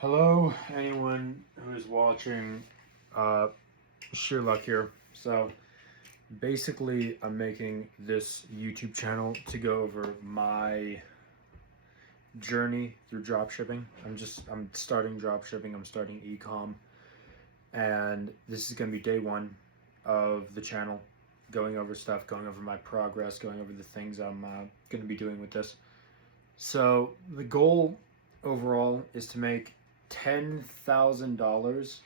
Hello, anyone who is watching. Uh, Sheer Luck here. So, basically, I'm making this YouTube channel to go over my journey through dropshipping. I'm starting dropshipping. I'm starting ecom, and this is gonna be day one of the channel, going over stuff, going over my progress, going over the things I'm gonna be doing with this. So, the goal overall is to make $10,000.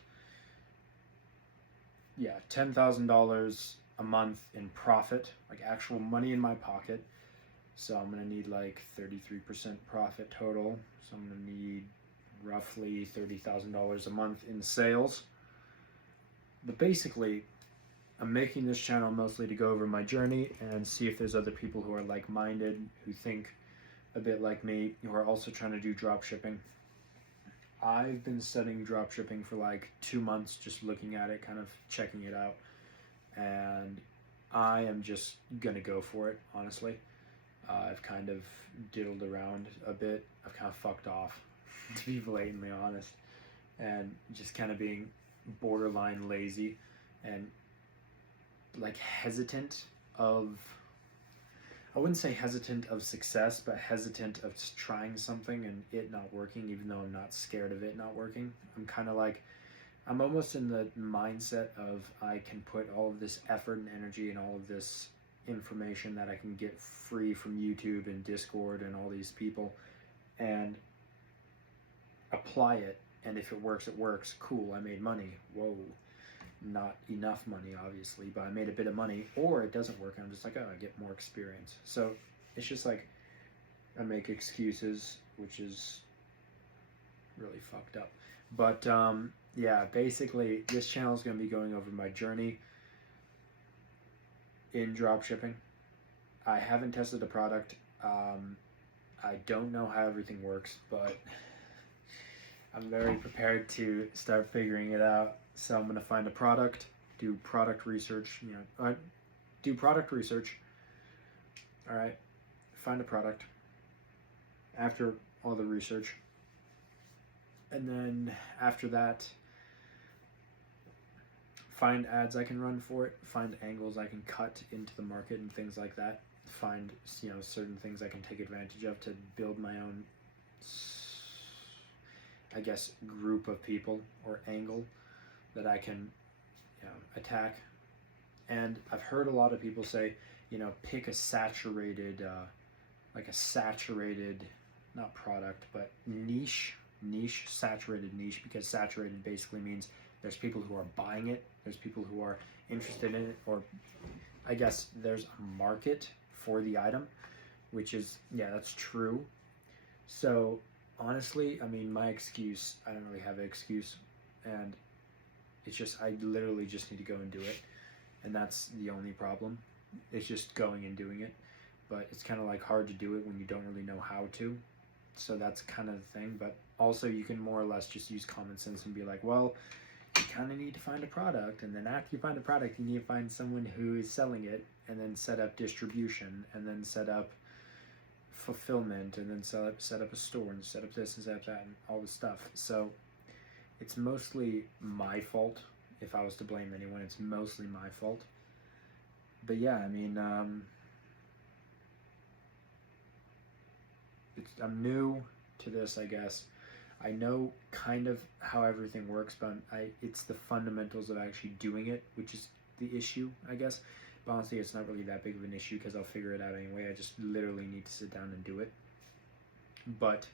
Yeah, $10,000 a month in profit, like actual money in my pocket. So I'm gonna need like 33% profit total. So I'm gonna need roughly $30,000 a month in sales. But basically, I'm making this channel mostly to go over my journey and see if there's other people who are like-minded, who think a bit like me, who are also trying to do drop shipping. I've been studying dropshipping for like 2 months, just looking at it, kind of checking it out, and I am just gonna go for it, honestly. I've kind of diddled around a bit. I've kind of fucked off, to be blatantly honest, and just kind of being borderline lazy and like hesitant of, I wouldn't say hesitant of success, but hesitant of trying something and it not working, even though I'm not scared of it not working. I'm kind of like, I'm almost in the mindset of I can put all of this effort and energy and all of this information that I can get free from YouTube and Discord and all these people and apply it. And if it works. Cool, I made money. Whoa. Not enough money, obviously, but I made a bit of money. Or it doesn't work, and I'm just like, oh, I get more experience. So it's just like I make excuses, which is really fucked up. But yeah, basically, this channel is going to be going over my journey in dropshipping. I haven't tested the product. I don't know how everything works, but I'm very prepared to start figuring it out. So I'm going to find a product, do product research, do product research. All right, find a product after all the research. And then after that, find ads I can run for it, find angles I can cut into the market and things like that. Find, certain things I can take advantage of to build my own, I guess, group of people or angle that I can, attack. And I've heard a lot of people say, pick a saturated, like a saturated, not product, but niche, saturated niche, because saturated basically means there's people who are buying it, there's people who are interested in it, or I guess there's a market for the item, which is, yeah, that's true. So honestly, I mean, my excuse, I don't really have an excuse, and it's just, I literally just need to go and do it, and that's the only problem. It's just going and doing it, but it's kind of like hard to do it when you don't really know how to. So that's kind of the thing. But also, you can more or less just use common sense and be like, well, you kind of need to find a product, and then after you find a product, you need to find someone who is selling it, and then set up distribution, and then set up fulfillment, and then set up a store, and set up this and set up that, and all this stuff. So it's mostly my fault. If I was to blame anyone, it's mostly my fault. But yeah, I mean, I'm new to this, I guess. I know kind of how everything works, but it's the fundamentals of actually doing it, which is the issue, I guess. But honestly, it's not really that big of an issue because I'll figure it out anyway. I just literally need to sit down and do it. But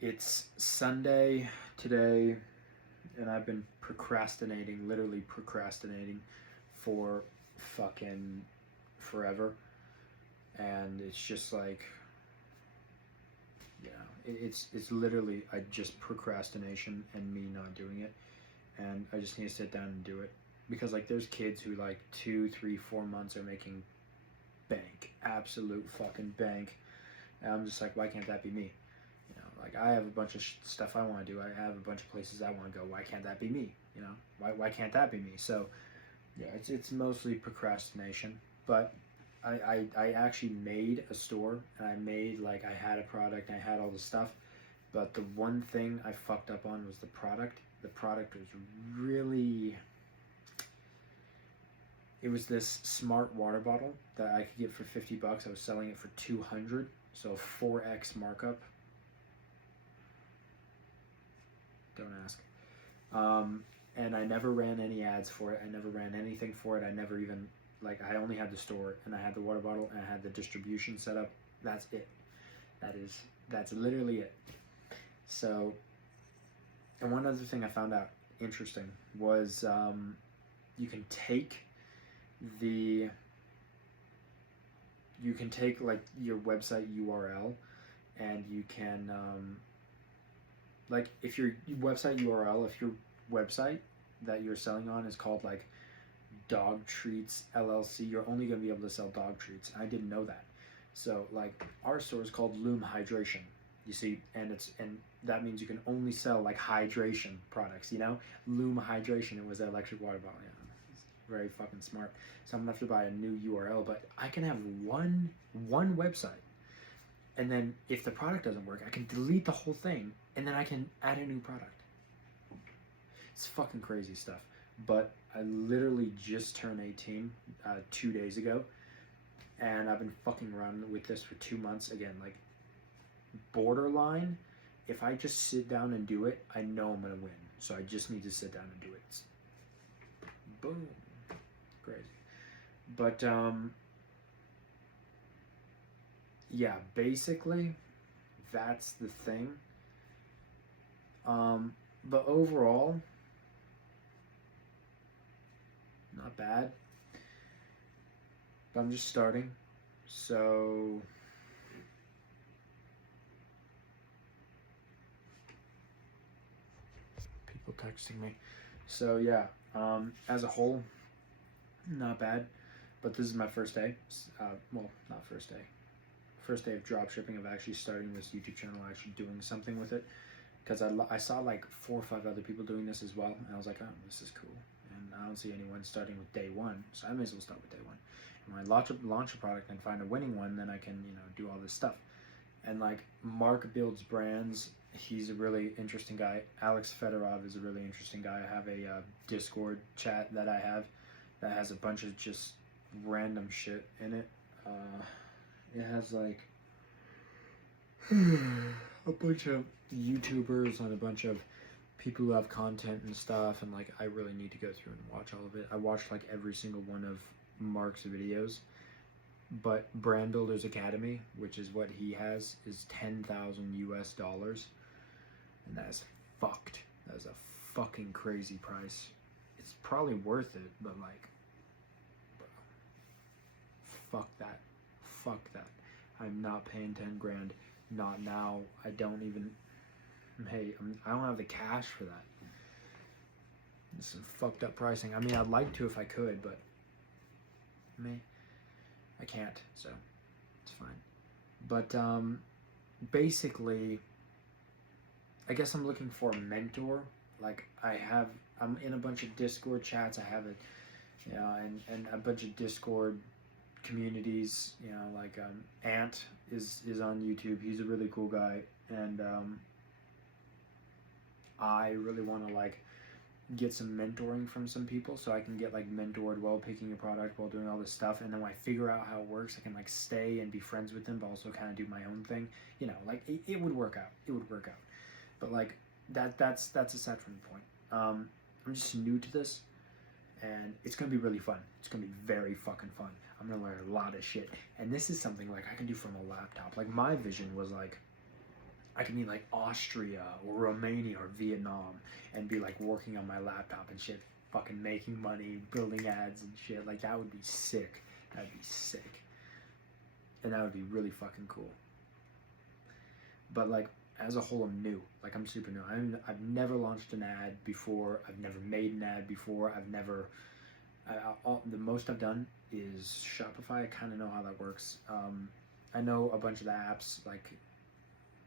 it's Sunday today, and I've been procrastinating, literally procrastinating for fucking forever. And it's just like, it's literally just procrastination and me not doing it, and I just need to sit down and do it, because like there's kids who like 2, 3, 4 months are making bank, absolute fucking bank, and I'm just like, why can't that be me? Like I have a bunch of stuff I want to do, I have a bunch of places I want to go, why can't that be me? Why can't that be me? So yeah, it's mostly procrastination. But I actually made a store, and I had a product, and I had all the stuff, But the one thing I fucked up on was the product. The product was really... It was this smart water bottle that I could get for $50. I was selling it for $200, so 4x markup. Don't ask. And I never ran any ads for it. I never ran anything for it. I never even, like, I only had the store, and I had the water bottle, and I had the distribution set up. That's it. That's literally it. So, and one other thing I found out interesting was you can take like your website URL, and you can like if your website URL, if your website that you're selling on is called like Dog Treats LLC, you're only going to be able to sell dog treats. I didn't know that. So like our store is called Loom Hydration, you see, and that means you can only sell like hydration products, you know. Loom Hydration, it was an electric water bottle. Yeah, it's very fucking smart. So I'm gonna have to buy a new URL, but I can have one website, and then if the product doesn't work, I can delete the whole thing, and then I can add a new product. It's fucking crazy stuff. But I literally just turned 18 2 days ago, and I've been fucking around with this for 2 months. Again, like, borderline, if I just sit down and do it, I know I'm gonna win. So I just need to sit down and do it. It's boom. Crazy. But yeah, basically that's the thing. But overall, not bad. But I'm just starting, so people texting me. So yeah, as a whole, not bad. But this is my first day. Well, not first day. First day of drop shipping, of actually starting this YouTube channel, actually doing something with it. Because I saw like 4 or 5 other people doing this as well, and I was like, oh, this is cool. And I don't see anyone starting with day one, so I may as well start with day one. And when I launch a product and find a winning one, then I can, you know, do all this stuff. And like Mark Builds Brands, he's a really interesting guy. Alex Fedorov is a really interesting guy. I have a Discord chat that I have that has a bunch of just random shit in it. It has like a bunch of YouTubers and a bunch of people who have content and stuff, and like I really need to go through and watch all of it. I watched like every single one of Mark's videos, but Brand Builders Academy, which is what he has, is $10,000 US, and that's fucked. That's a fucking crazy price. It's probably worth it, but like, bro, fuck that. Fuck that. I'm not paying 10 grand. Not now. I don't even. Hey, I don't have the cash for that. This is some fucked up pricing. I mean, I'd like to if I could, but I can't. So it's fine. But basically, I guess I'm looking for a mentor. Like I'm in a bunch of Discord chats. I have it, and a bunch of Discord communities, like Ant is on YouTube. He's a really cool guy, and I really want to like get some mentoring from some people, so I can get like mentored while picking a product, while doing all this stuff, and then when I figure out how it works, I can like stay and be friends with them, but also kind of do my own thing. Like it would work out. It would work out. But like that's aside from the point. I'm just new to this, and it's gonna be really fun. It's gonna be very fucking fun. I'm gonna learn a lot of shit, and this is something like I can do from a laptop. Like my vision was like I can be like Austria or Romania or Vietnam and be like working on my laptop and shit, fucking making money, building ads and shit. Like that would be sick. That'd be sick, and that would be really fucking cool. But like as a whole, I'm new. Like I'm super new. I've never launched an ad before. I've never made an ad before. The most I've done is Shopify. I kind of know how that works. I know a bunch of the apps like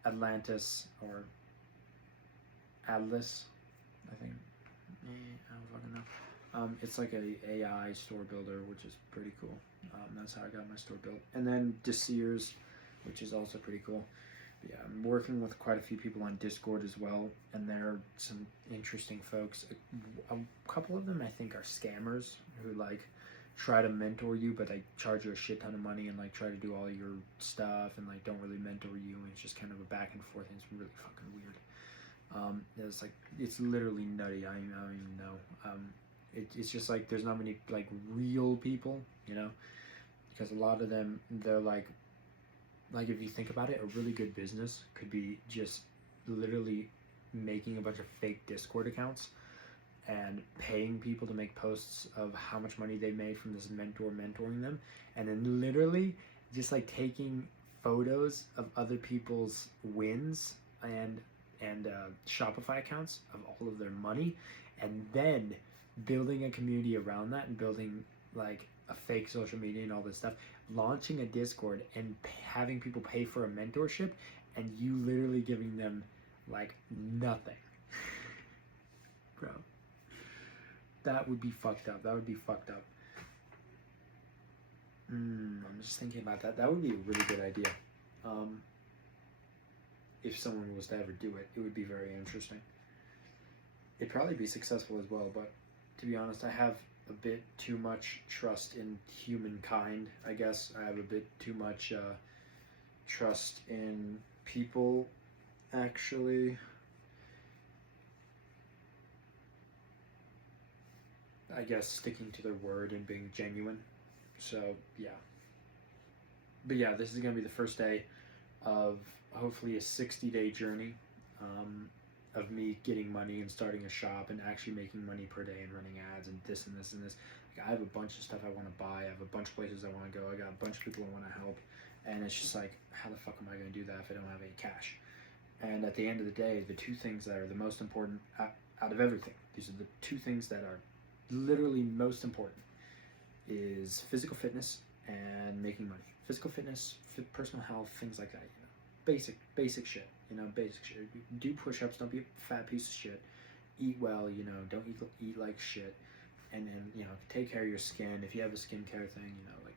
Atlantis or Atlas, I think. I don't fucking know. It's like a AI store builder, which is pretty cool. That's how I got my store built. And then Desirs, which is also pretty cool. Yeah, I'm working with quite a few people on Discord as well, and there are some interesting folks. A couple of them I think are scammers who like try to mentor you, but like charge you a shit ton of money and like try to do all your stuff and like don't really mentor you, and it's just kind of a back and forth, and it's really fucking weird. It's like it's literally nutty. I don't even know. It's just like there's not many like real people, you know, because a lot of them they're like if you think about it, a really good business could be just literally making a bunch of fake Discord accounts and paying people to make posts of how much money they made from this mentor mentoring them, and then literally just like taking photos of other people's wins and Shopify accounts of all of their money, and then building a community around that and building like a fake social media and all this stuff, launching a Discord and having people pay for a mentorship, and you literally giving them like nothing. Bro, that would be fucked up. That would be fucked up. I'm just thinking about that. That would be a really good idea. If someone was to ever do it, it would be very interesting. It'd probably be successful as well, but to be honest, I have a bit too much trust in humankind, I guess. I have a bit too much trust in people, actually. I guess sticking to their word and being genuine. So, yeah. But yeah, this is going to be the first day of hopefully a 60-day journey of me getting money and starting a shop and actually making money per day and running ads and this and this and this. Like, I have a bunch of stuff I want to buy. I have a bunch of places I want to go. I got a bunch of people I want to help. And it's just like, how the fuck am I going to do that if I don't have any cash? And at the end of the day, the two things that are the most important out of everything, these are the two things that are literally most important, is physical fitness and making money. Physical fitness, personal health, things like that, you know. Basic shit, you know, basic shit. Do push-ups, don't be a fat piece of shit. Eat well, you know, don't eat like shit. And then, you know, take care of your skin. If you have a skincare thing, you know, like,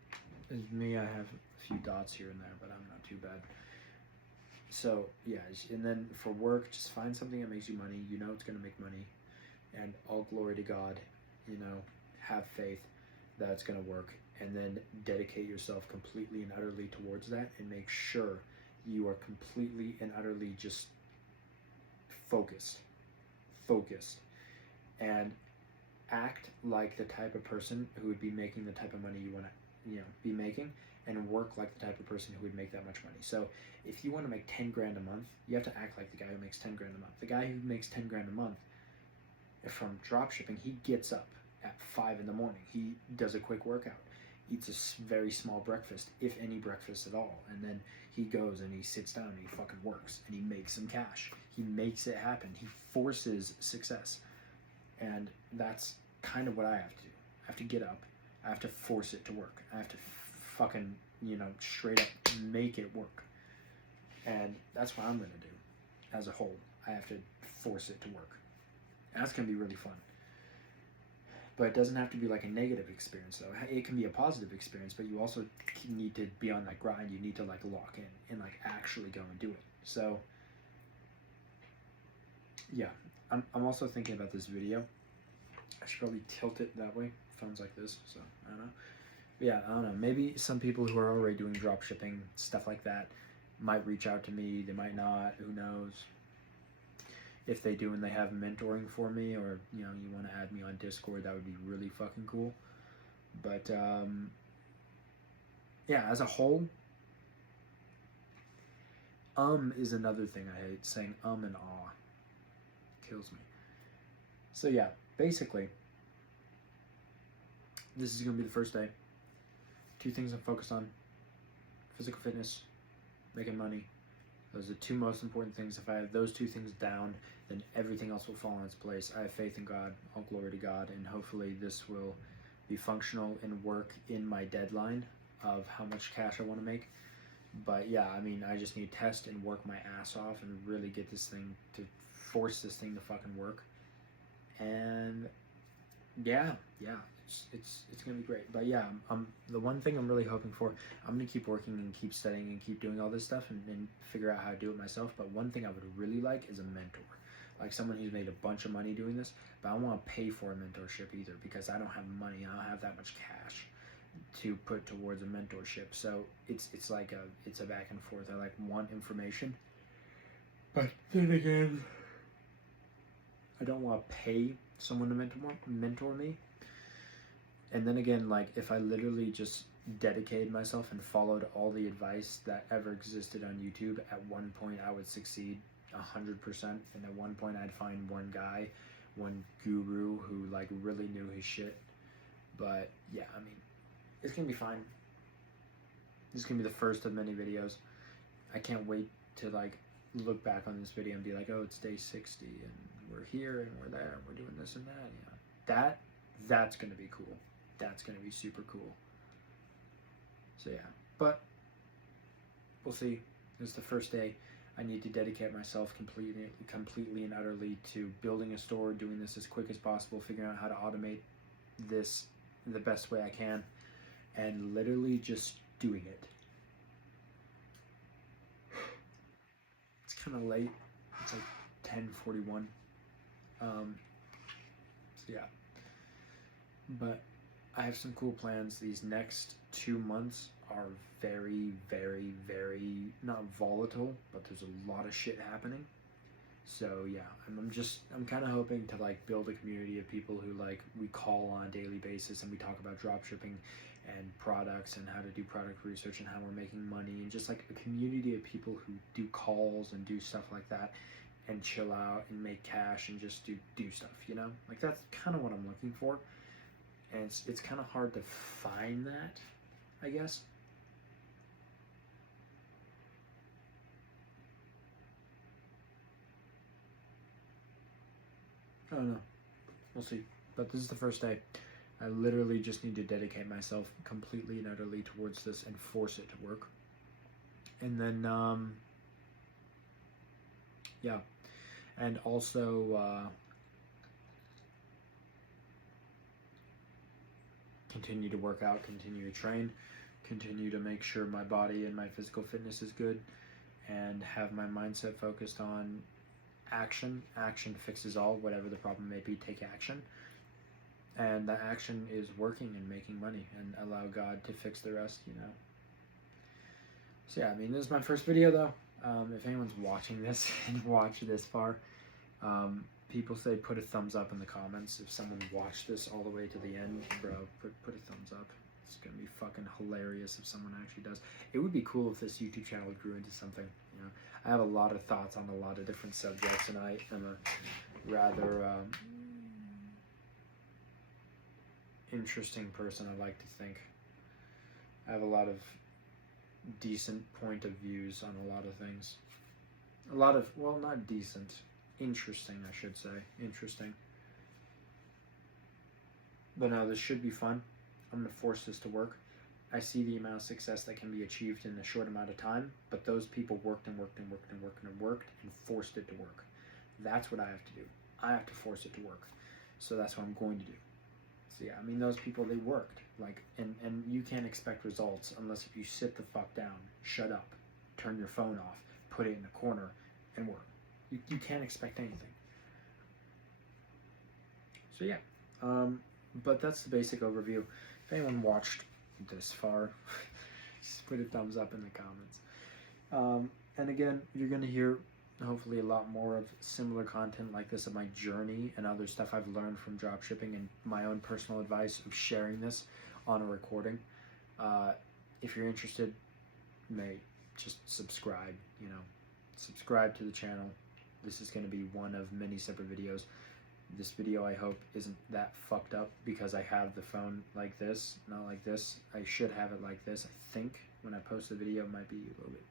as me, I have a few dots here and there, but I'm not too bad. So, yeah, and then for work, just find something that makes you money. You know it's going to make money. And all glory to God, you know, have faith that it's going to work. And then dedicate yourself completely and utterly towards that, and make sure you are completely and utterly just focused, and act like the type of person who would be making the type of money you want to, you know, be making, and work like the type of person who would make that much money. So if you want to make 10 grand a month, you have to act like the guy who makes 10 grand a month. The guy who makes 10 grand a month from drop shipping, he gets up at 5 in the morning. He does a quick workout, eats a very small breakfast, if any breakfast at all, and then he goes and he sits down and he fucking works and he makes some cash. He makes it happen. He forces success. And that's kind of what I have to do. I have to get up. I have to force it to work. I have to fucking, you know, straight up make it work. And that's what I'm going to do as a whole. I have to force it to work. And that's going to be really fun. But it doesn't have to be like a negative experience, though. It can be a positive experience, but you also need to be on that grind. You need to like lock in and like actually go and do it. So, yeah. I'm also thinking about this video. I should probably tilt it that way. Phone's like this, so I don't know. But yeah, I don't know. Maybe some people who are already doing drop shipping, stuff like that, might reach out to me. They might not. Who knows? If they do and they have mentoring for me, or, you know, you want to add me on Discord, that would be really fucking cool. But yeah, as a whole, is another thing I hate. Saying and ah kills me. So yeah, basically, this is gonna be the first day. Two things I'm focused on: physical fitness, making money. Those are the two most important things. If I have those two things down, then everything else will fall in its place. I have faith in God, all glory to God, and hopefully this will be functional and work in my deadline of how much cash I want to make. But yeah, I mean, I just need to test and work my ass off and really get this thing to force this thing to fucking work. And yeah, it's gonna be great. But yeah, the one thing I'm really hoping for. I'm gonna keep working and keep studying and keep doing all this stuff and figure out how to do it myself. But one thing I would really like is a mentor, like someone who's made a bunch of money doing this. But I don't want to pay for a mentorship either because I don't have money. I don't have that much cash to put towards a mentorship. So it's like it's a back and forth. I like want information, but then again, I don't want to pay someone to mentor me. And then again, like if I literally just dedicated myself and followed all the advice that ever existed on YouTube, at one point I would succeed 100%. And at one point I'd find one guy, one guru who like really knew his shit. But yeah, I mean, it's gonna be fine. This is gonna be the first of many videos. I can't wait to like look back on this video and be like, oh, it's day 60 and we're here and we're there and we're doing this and that. You know, that's gonna be cool. That's gonna be super cool. So yeah, but we'll see. This is the first day. I need to dedicate myself completely and utterly to building a store, doing this as quick as possible, figuring out how to automate this the best way I can, and literally just doing it. It's kind of late. It's like 10:41. So yeah, but I have some cool plans. These next 2 months are very, very, very not volatile, but there's a lot of shit happening. So yeah, I'm kind of hoping to like build a community of people who like we call on a daily basis and we talk about drop shipping and products and how to do product research and how we're making money, and just like a community of people who do calls and do stuff like that and chill out and make cash and just do stuff, you know? Like that's kind of what I'm looking for. And it's kind of hard to find that, I guess. I don't know. We'll see. But this is the first day. I literally just need to dedicate myself completely and utterly towards this and force it to work. And then, yeah. And also, continue to work out, continue to train, continue to make sure my body and my physical fitness is good, and have my mindset focused on action. Action fixes all, whatever the problem may be, take action. And that action is working and making money, and allow God to fix the rest, you know. So yeah, I mean, this is my first video though. If anyone's watching this and watched this far, people say put a thumbs up in the comments. If someone watched this all the way to the end, bro, put a thumbs up. It's gonna be fucking hilarious if someone actually does. It would be cool if this YouTube channel grew into something, you know. I have a lot of thoughts on a lot of different subjects, and I am a rather interesting person, I like to think. I have a lot of decent point of views on a lot of things. A lot of, well, not decent, interesting, I should say. Interesting. But no, this should be fun. I'm going to force this to work. I see the amount of success that can be achieved in a short amount of time, but those people worked and worked and worked and worked and worked and forced it to work. That's what I have to do. I have to force it to work. So that's what I'm going to do. So yeah, I mean, those people, they worked. Like, and you can't expect results unless if you sit the fuck down, shut up, turn your phone off, put it in a corner, and work. You can't expect anything. So yeah, but that's the basic overview. If anyone watched this far, just put a thumbs up in the comments. And again, you're going to hear hopefully a lot more of similar content like this of my journey and other stuff I've learned from dropshipping and my own personal advice of sharing this on a recording. If you're interested, just subscribe, you know, subscribe to the channel. This is going to be one of many separate videos. This video, I hope, isn't that fucked up because I have the phone like this, not like this. I should have it like this, I think. When I post the video, it might be a little bit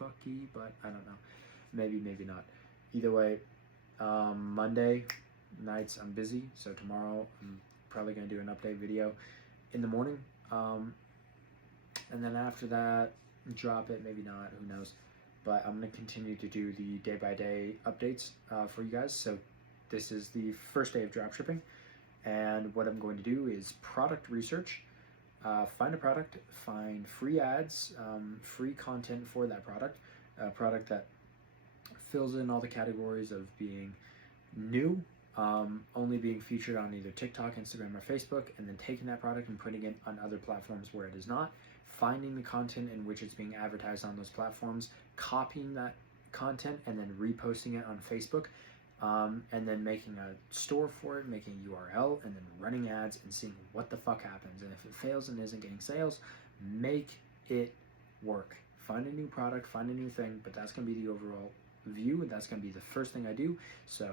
fucky, but I don't know. Maybe, maybe not. Either way, Monday nights I'm busy, so tomorrow I'm probably going to do an update video in the morning. And then after that, drop it, maybe not, who knows. But I'm going to continue to do the day-by-day updates for you guys. So this is the first day of dropshipping. And what I'm going to do is product research, find a product, find free ads, free content for that product, a product that fills in all the categories of being new, only being featured on either TikTok, Instagram, or Facebook, and then taking that product and putting it on other platforms where it is not, finding the content in which it's being advertised on those platforms, copying that content, and then reposting it on Facebook, and then making a store for it, making a URL, and then running ads and seeing what the fuck happens. And if it fails and isn't getting sales, make it work. Find a new product, find a new thing, but that's going to be the overall view, and that's going to be the first thing I do. So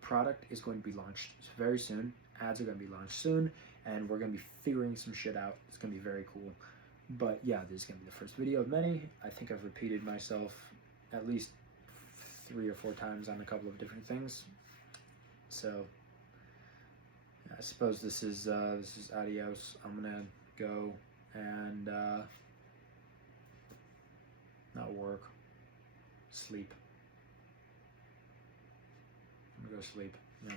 product is going to be launched very soon, ads are going to be launched soon, and we're going to be figuring some shit out. It's going to be very cool. But yeah, this is going to be the first video of many. I think I've repeated myself at least 3 or 4 times on a couple of different things. So I suppose this is adios. I'm gonna go and not work, sleep. I'm gonna go sleep. Yeah.